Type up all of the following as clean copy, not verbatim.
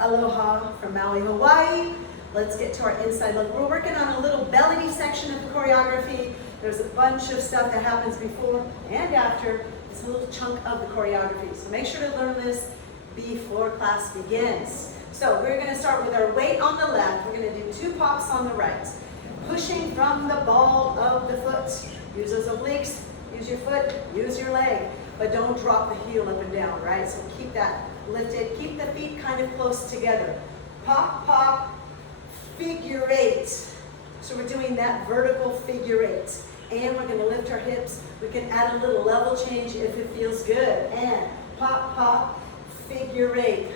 Aloha from Maui, Hawaii. Let's get to our inside look. We're working on a little Beledi section of the choreography. There's a bunch of stuff that happens before and after. It's a little chunk of the choreography. So make sure to learn this before class begins. So we're going to start with our weight on the left. We're going to do 2 pops on the right. Pushing from the ball of the foot. Use those obliques, use your foot, use your leg. But don't drop the heel up and down, right? So keep that lifted. Keep the feet kind of close together. Pop, pop, figure 8. So we're doing that vertical figure 8. And we're going to lift our hips. We can add a little level change if it feels good. And pop, pop, figure 8.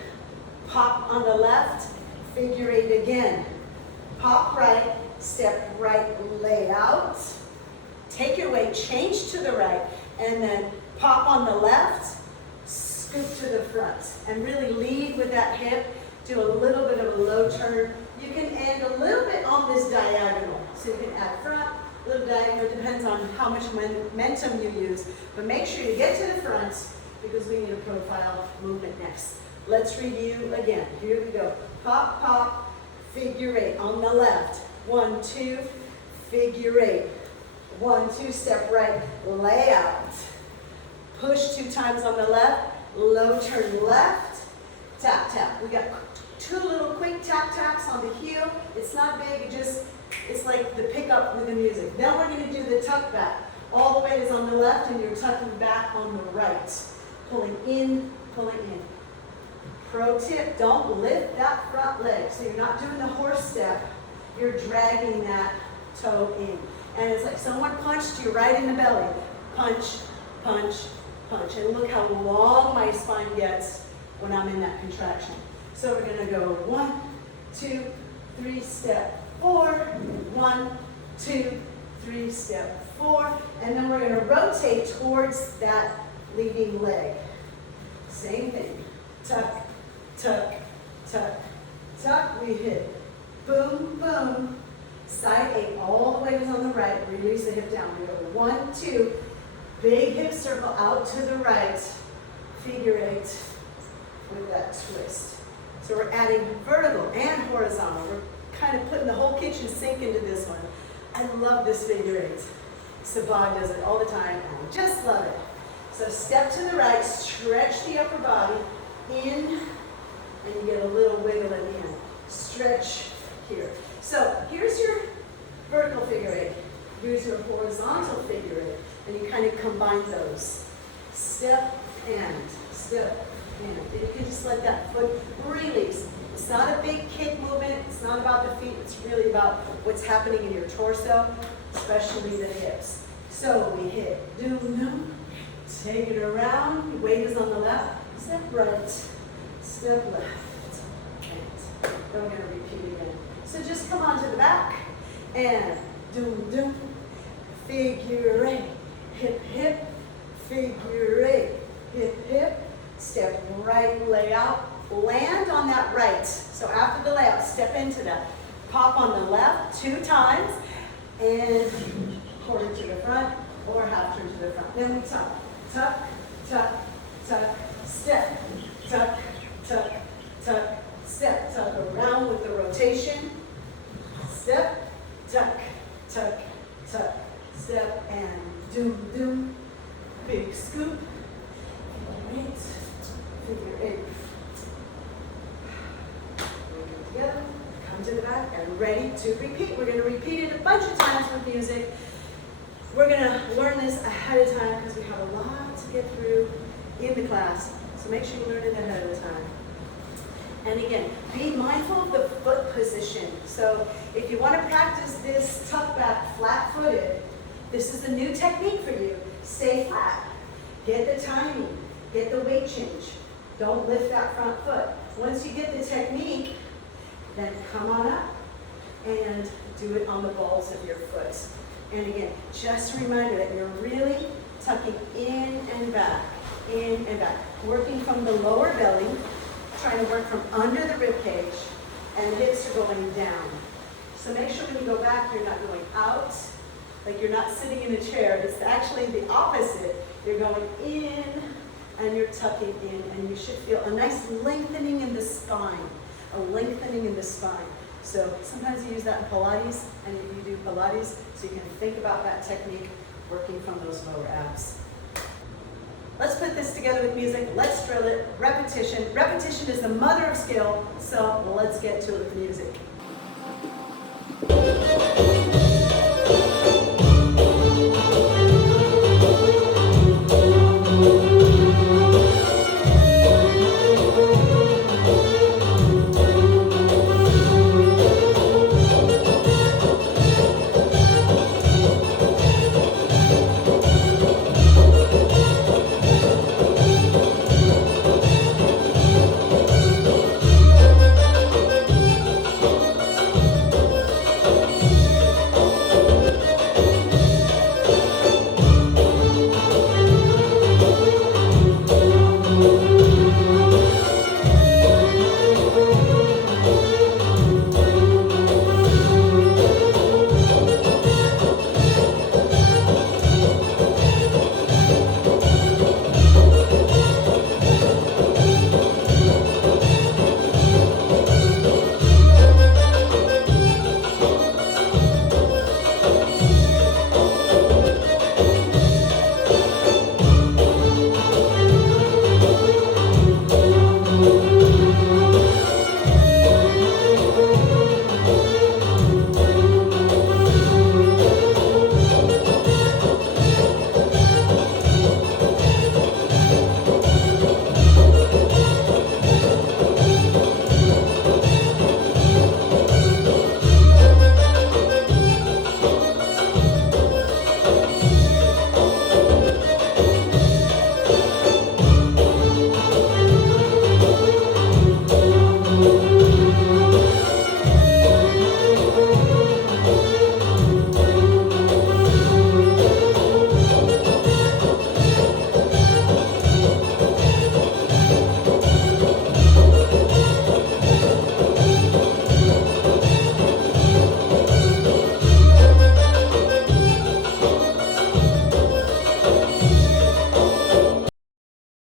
Pop on the left, figure 8 again. Pop right, step right, lay out. Take your weight, change to the right, and then pop on the left, scoop to the front. And really lead with that hip. Do a little bit of a low turn. You can end a little bit on this diagonal. So you can add front, little diagonal, depends on how much momentum you use. But make sure you get to the front because we need a profile movement next. Let's review again. Here we go. Pop, pop, figure 8 on the left. 1, 2, figure 8. 1, 2, step right, lay out. Push 2 times on the left, low turn left, tap, tap. We got 2 little quick tap taps on the heel. It's not big, it's like the pickup with the music. Then we're going to do the tuck back. All the weight is on the left and you're tucking back on the right. Pulling in, pulling in. Pro tip, don't lift that front leg. So you're not doing the horse step, you're dragging that toe in. And it's like someone punched you right in the belly. Punch, punch, punch. And look how long my spine gets when I'm in that contraction. So we're going to go 1, 2, 3, step 4. 1, 2, 3, step 4. And then we're going to rotate towards that leading leg. Same thing. Tuck, tuck, tuck, tuck. We hit. Boom, boom. Side 8, all the weight is on the right. Release the hip down. We go 1, 2. Big hip circle out to the right. Figure 8 with that twist. So we're adding vertical and horizontal. We're kind of putting the whole kitchen sink into this one. I love this figure 8. Sabah does it all the time. I just love it. So step to the right, stretch the upper body in, and you get a little wiggle at the end. Stretch here. So here's your vertical figure 8. Here's your horizontal figure 8. And you kind of combine those. Step and step and. And you can just let that foot release. It's not a big kick movement. It's not about the feet. It's really about what's happening in your torso, especially the hips. So we hit doom, doom. Take it around. Your weight is on the left. Step right. Step left. And we're going to repeat again. So just come on to the back and doom, doom, figure 8, hip, hip, figure 8, hip, hip, step right, lay out, land on that right. So after the layout, step into that. Pop on the left 2 times and quarter to the front or half turn to the front. Then we tuck, tuck, tuck, tuck, step, tuck, tuck, tuck, step, tuck around with the rotation. Step, tuck, tuck, tuck, step, and doom, doom, big scoop, figure 8, figure 8. Bring it together, come to the back, and ready to repeat. We're going to repeat it a bunch of times with music. We're going to learn this ahead of time because we have a lot to get through in the class. So make sure you learn it ahead of time. And again, be mindful of the foot position. So if you want to practice this tuck back flat-footed, this is a new technique for you. Stay flat. Get the timing. Get the weight change. Don't lift that front foot. Once you get the technique, then come on up and do it on the balls of your foot. And again, just a reminder that you're really tucking in and back, working from the lower belly, trying to work from under the rib cage, and the hips are going down. So make sure when you go back, you're not going out, like you're not sitting in a chair. It's actually the opposite. You're going in, and you're tucking in, and you should feel a nice lengthening in the spine. a lengthening in the spine. So sometimes you use that in Pilates, and you do Pilates, so you can think about that technique working from those lower abs. Let's put this together with music. Let's drill it. Repetition. Repetition is the mother of skill, so let's get to it with music.